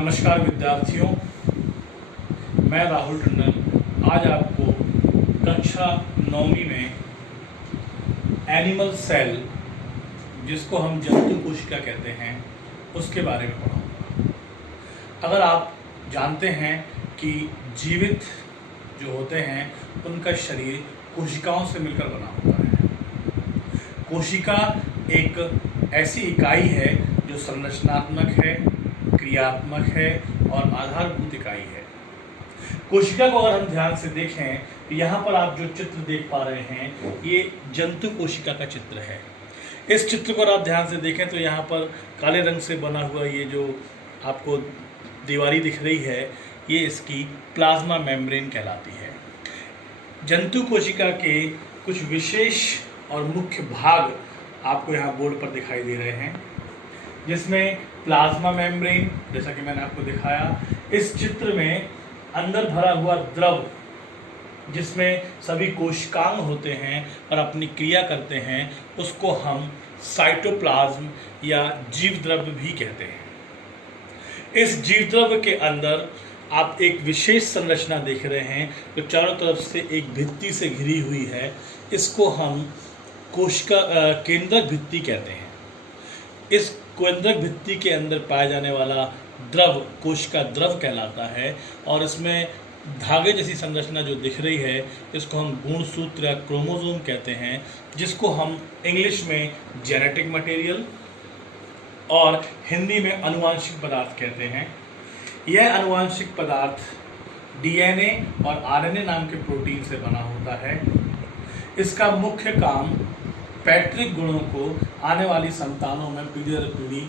नमस्कार विद्यार्थियों, मैं राहुल टंडन आज आपको कक्षा 9वीं में एनिमल सेल, जिसको हम जंतु कोशिका कहते हैं, उसके बारे में पढ़ाऊंगा। अगर आप जानते हैं कि जीवित जो होते हैं उनका शरीर कोशिकाओं से मिलकर बना होता है। कोशिका एक ऐसी इकाई है जो संरचनात्मक है, क्रियात्मक है और आधारभूत इकाई है। कोशिका को अगर हम ध्यान से देखें तो यहाँ पर आप जो चित्र देख पा रहे हैं ये जंतु कोशिका का चित्र है। इस चित्र को अगर आप ध्यान से देखें तो यहाँ पर काले रंग से बना हुआ ये जो आपको दीवारी दिख रही है ये इसकी प्लाज्मा मेम्ब्रेन कहलाती है। जंतु कोशिका के कुछ विशेष और मुख्य भाग आपको यहाँ बोर्ड पर दिखाई दे रहे हैं, जिसमें प्लाज्मा मेम्ब्रेन, जैसा कि मैंने आपको दिखाया, इस चित्र में अंदर भरा हुआ द्रव जिसमें सभी कोशिकांग होते हैं और अपनी क्रिया करते हैं, उसको हम साइटोप्लाज्म या जीव द्रव्य भी कहते हैं। इस जीव द्रव्य के अंदर आप एक विशेष संरचना देख रहे हैं जो चारों तरफ से एक भित्ति से घिरी हुई है। इसको हम कोशिका केंद्रक भित्ति कहते हैं। इस केंद्रक भित्ति के अंदर पाया जाने वाला द्रव कोशिका द्रव कहलाता है और इसमें धागे जैसी संरचना जो दिख रही है इसको हम गुणसूत्र या क्रोमोसोम कहते हैं, जिसको हम इंग्लिश में जेनेटिक मटेरियल और हिंदी में आनुवांशिक पदार्थ कहते हैं। यह आनुवांशिक पदार्थ डीएनए और आरएनए नाम के प्रोटीन से बना होता है। इसका मुख्य काम पैतृक गुणों को आने वाली संतानों में पीढ़ी दर पीढ़ी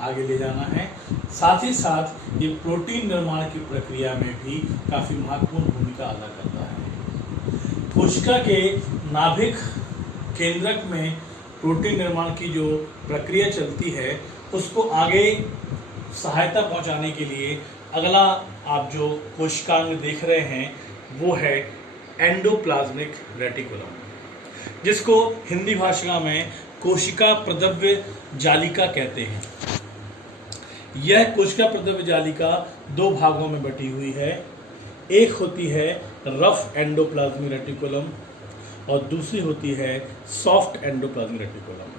आगे ले जाना है। साथ ही साथ ये प्रोटीन निर्माण की प्रक्रिया में भी काफ़ी महत्वपूर्ण भूमिका अदा करता है। कोशिका के नाभिक केंद्रक में प्रोटीन निर्माण की जो प्रक्रिया चलती है उसको आगे सहायता पहुंचाने के लिए अगला आप जो कोशिकांग देख रहे हैं वो है एंडोप्लाज्मिक रेटिकुलम, जिसको हिंदी भाषा में कोशिका प्रद्रव्य जालिका कहते हैं। यह कोशिका प्रद्रव्य जालिका दो भागों में बटी हुई है। एक होती है रफ एंडोप्लाज्मिक रेटिकुलम और दूसरी होती है सॉफ्ट एंडोप्लाज्मिक रेटिकुलम।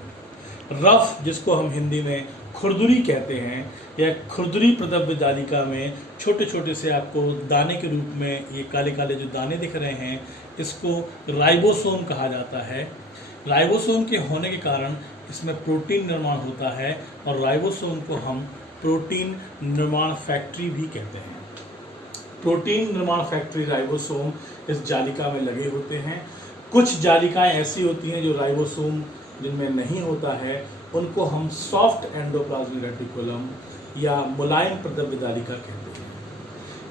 रफ, जिसको हम हिंदी में खुरदुरी कहते हैं, यह खुरदुरी प्रद्रव्य जालिका में छोटे छोटे से आपको दाने के रूप में ये काले काले जो दाने दिख रहे हैं इसको राइबोसोम कहा जाता है। राइबोसोम के होने के कारण इसमें प्रोटीन निर्माण होता है और राइबोसोम को हम प्रोटीन निर्माण फैक्ट्री भी कहते हैं। प्रोटीन निर्माण फैक्ट्री राइबोसोम इस जालिका में लगे होते हैं। कुछ जालिकाएं ऐसी होती हैं जो राइबोसोम जिनमें नहीं होता है, उनको हम सॉफ्ट एंडोप्लाज्मिक रेटिकुलम या मुलायम प्रद्रव्य जालिका कहते हैं।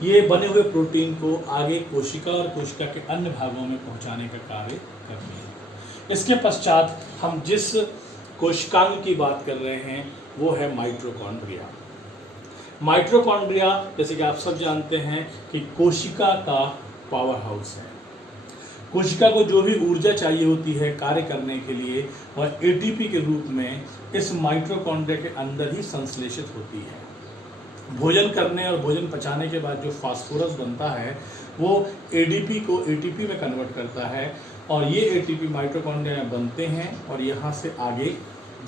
ये बने हुए प्रोटीन को आगे कोशिका और कोशिका के अन्य भागों में पहुंचाने का कार्य करते हैं। इसके पश्चात हम जिस कोशिकांग की बात कर रहे हैं वो है माइटोकॉन्ड्रिया। माइटोकॉन्ड्रिया, जैसे कि आप सब जानते हैं कि कोशिका का पावर हाउस है। कोशिका को जो भी ऊर्जा चाहिए होती है कार्य करने के लिए वह एटीपी के रूप में इस माइटोकॉन्ड्रिया के अंदर ही संश्लेषित होती है। भोजन करने और भोजन पचाने के बाद जो फास्फोरस बनता है वो एडीपी को एटीपी में कन्वर्ट करता है और ये एटीपी माइटोकॉन्ड्रिया में बनते हैं और यहाँ से आगे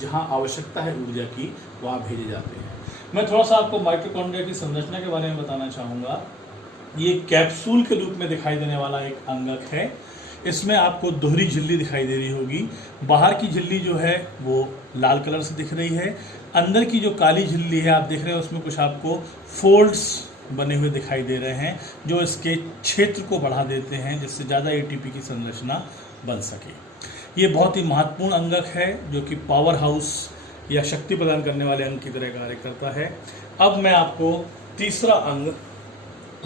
जहाँ आवश्यकता है ऊर्जा की वहाँ भेजे जाते हैं। मैं थोड़ा सा आपको माइटोकॉन्ड्रिया की संरचना के बारे में बताना चाहूँगा। ये कैप्सूल के रूप में दिखाई देने वाला एक अंगक है। इसमें आपको दोहरी झिल्ली दिखाई दे रही होगी। बाहर की झिल्ली जो है वो लाल कलर से दिख रही है। अंदर की जो काली झिल्ली है आप देख रहे हैं उसमें कुछ आपको फोल्ड्स बने हुए दिखाई दे रहे हैं जो इसके क्षेत्र को बढ़ा देते हैं, जिससे ज़्यादा एटीपी की संरचना बन सके। ये बहुत ही महत्वपूर्ण अंगक है जो कि पावर हाउस या शक्ति प्रदान करने वाले अंग की तरह कार्य करता है। अब मैं आपको तीसरा अंग,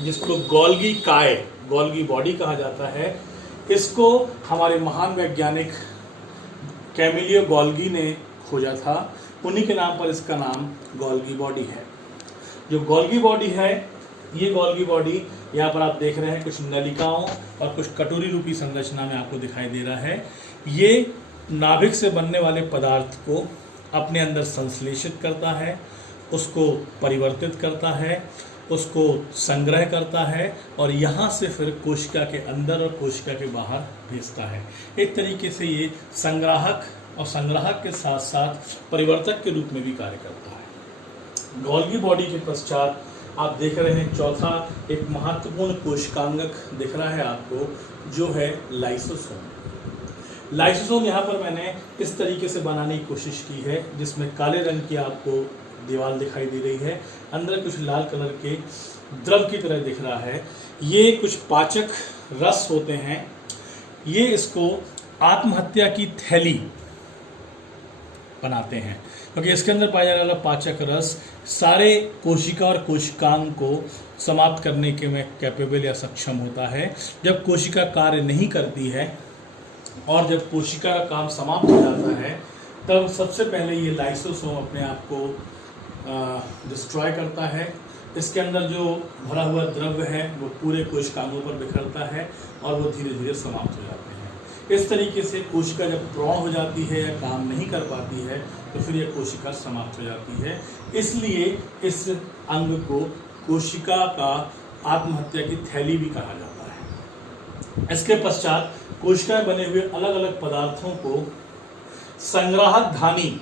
जिसको गोल्गी काय, गोल्गी बॉडी कहा जाता है, इसको हमारे महान वैज्ञानिक कैमिलियो गोल्गी ने खोजा था। उन्हीं के नाम पर इसका नाम गोल्गी बॉडी है। जो गोल्गी बॉडी है, ये गोल्गी बॉडी यहाँ पर आप देख रहे हैं कुछ नलिकाओं और कुछ कटोरी रूपी संरचना में आपको दिखाई दे रहा है। ये नाभिक से बनने वाले पदार्थ को अपने अंदर संश्लेषित करता है उसको परिवर्तित करता है, उसको संग्रह करता है और यहाँ से फिर कोशिका के अंदर और कोशिका के बाहर भेजता है। एक तरीके से ये संग्राहक और संग्राहक के साथ साथ परिवर्तक के रूप में भी कार्य करता है। गोल्गी बॉडी के पश्चात आप देख रहे हैं चौथा एक महत्वपूर्ण कोशिकांगक दिख रहा है आपको, जो है लाइसोसोम। लाइसोसोम यहाँ पर मैंने इस तरीके से बनाने की कोशिश की है, जिसमें काले रंग की आपको दीवार दिखाई दे रही है, अंदर कुछ लाल कलर के द्रव की तरह दिख रहा है। ये कुछ पाचक रस होते हैं, ये इसको आत्महत्या की थैली बनाते हैं, क्योंकि इसके अंदर पाया जाने वाला पाचक रस सारे कोशिका और कोशिकांग को समाप्त करने के में कैपेबल या सक्षम होता है। जब कोशिका कार्य नहीं करती है और जब कोशिका का काम समाप्त हो जाता है, तब सबसे पहले ये लाइसोसोम अपने आप को डिस्ट्रॉय करता है। इसके अंदर जो भरा हुआ द्रव्य है वो पूरे कोशिकांगों पर बिखरता है और वो धीरे धीरे समाप्त हो जाते हैं। इस तरीके से कोशिका जब प्रौढ़ हो जाती है या काम नहीं कर पाती है तो फिर यह कोशिका समाप्त हो जाती है। इसलिए इस अंग को कोशिका का आत्महत्या की थैली भी कहा जाता है। इसके पश्चात कोशिकाएं बने हुए अलग अलग पदार्थों को संग्राहक धानी,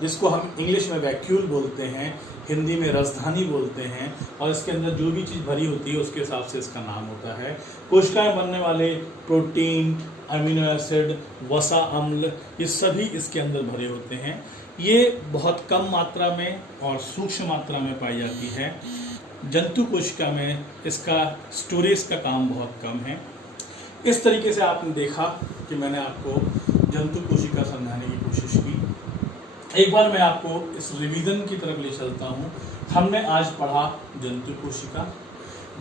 जिसको हम इंग्लिश में वैक्यूल बोलते हैं, हिंदी में रसधानी बोलते हैं, और इसके अंदर जो भी चीज़ भरी होती है उसके हिसाब से इसका नाम होता है। कोशिकाएं बनने वाले प्रोटीन, अमीनो एसिड, वसा अम्ल, ये सभी इसके अंदर भरे होते हैं। ये बहुत कम मात्रा में और सूक्ष्म मात्रा में पाई जाती है। जंतु कोशिका में इसका स्टोरेज का काम बहुत कम है। इस तरीके से आपने देखा कि मैंने आपको जंतु कोशिका समझाने की कोशिश की। एक बार मैं आपको इस रिवीजन की तरफ ले चलता हूँ। हमने आज पढ़ा जंतु कोशिका।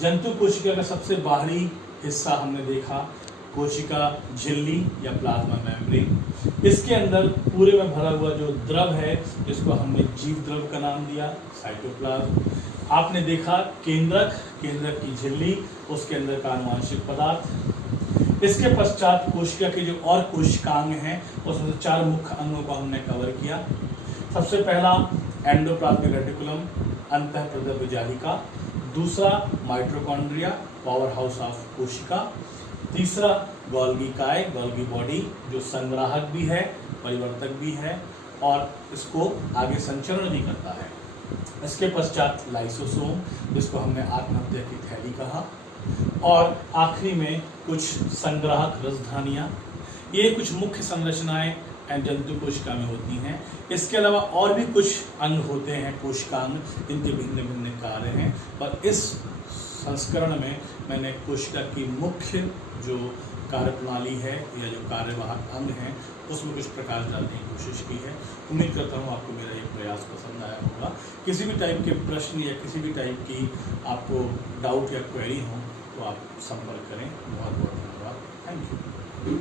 जंतु कोशिका का सबसे बाहरी हिस्सा हमने देखा कोशिका झिल्ली या प्लाज्मा मेम्ब्रेन। इसके अंदर पूरे में भरा हुआ जो द्रव है, जिसको हमने जीव द्रव का नाम दिया, साइटोप्लाज्म। आपने देखा केंद्रक, केंद्रक की झिल्ली, उसके अंदर का आनुवांशिक पदार्थ। इसके पश्चात कोशिका के जो और कोशिकांग हैं उसमें से 4 मुख्य अंगों को हमने कवर किया। सबसे पहला एंडोप्लाज्मिक रेटिकुलम, अंतःप्रदव्य जालिका। दूसरा माइटोकॉन्ड्रिया, पावर हाउस ऑफ कोशिका। तीसरा गोल्गी काय, गोल्गी बॉडी, जो संग्राहक भी है, परिवर्तक भी है और इसको आगे संचरण भी करता है। इसके पश्चात लाइसोसोम, जिसको हमने आत्महत्या की थैली कहा, और आखिरी में कुछ संग्राहक रसधानियाँ। ये कुछ मुख्य संरचनाएं जंतु कोशिका में होती हैं। इसके अलावा और भी कुछ अंग होते हैं कोशिकांग, जिनके भिन्न भिन्न कार्य हैं, और इस संस्करण में मैंने कोशिका की मुख्य जो कार्यप्रणाली है या जो कार्यवाहक अंग हैं उसमें कुछ प्रकाश डालने की कोशिश की है। उम्मीद करता हूँ आपको मेरा ये प्रयास पसंद आया होगा। किसी भी टाइप के प्रश्न या किसी भी टाइप की आपको डाउट या क्वेरी हो तो आप संपर्क करें। बहुत बहुत धन्यवाद। Thank you.